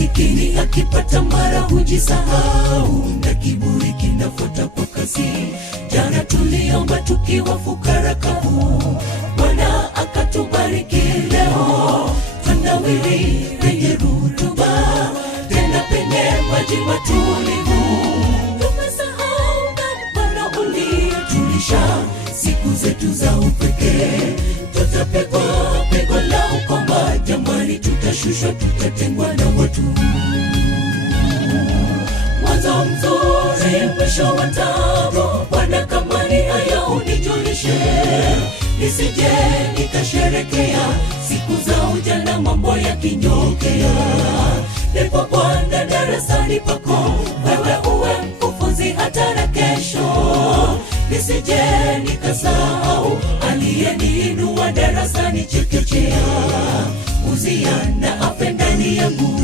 Masikini akipata mara hujisahau, na kiburi kinafuata kwa kasi. Jana tuliomba tukiwa fukara kavu, Bwana akatubariki leo. Tunawiri penye rutuba, tena penye maji matulivu. Tumesahau mkono uliotulisha siku zetu za upekee. Tutapigwa pigo la ukoma, jamani, tutashushwa, tutatengwa na watu. Mwanzo mzuri, mwisho wa taabu. Bwana kama ni haya unijulishe, nisije nikasherekea siku za ujana mambo yakinyokea. Ndipo Bwana darasani pako, wewe uwe mkufunzi hata na kesho. Nisije nikasahau aliyeniinua darasani chekechea. Uzia na afe ndani yangu,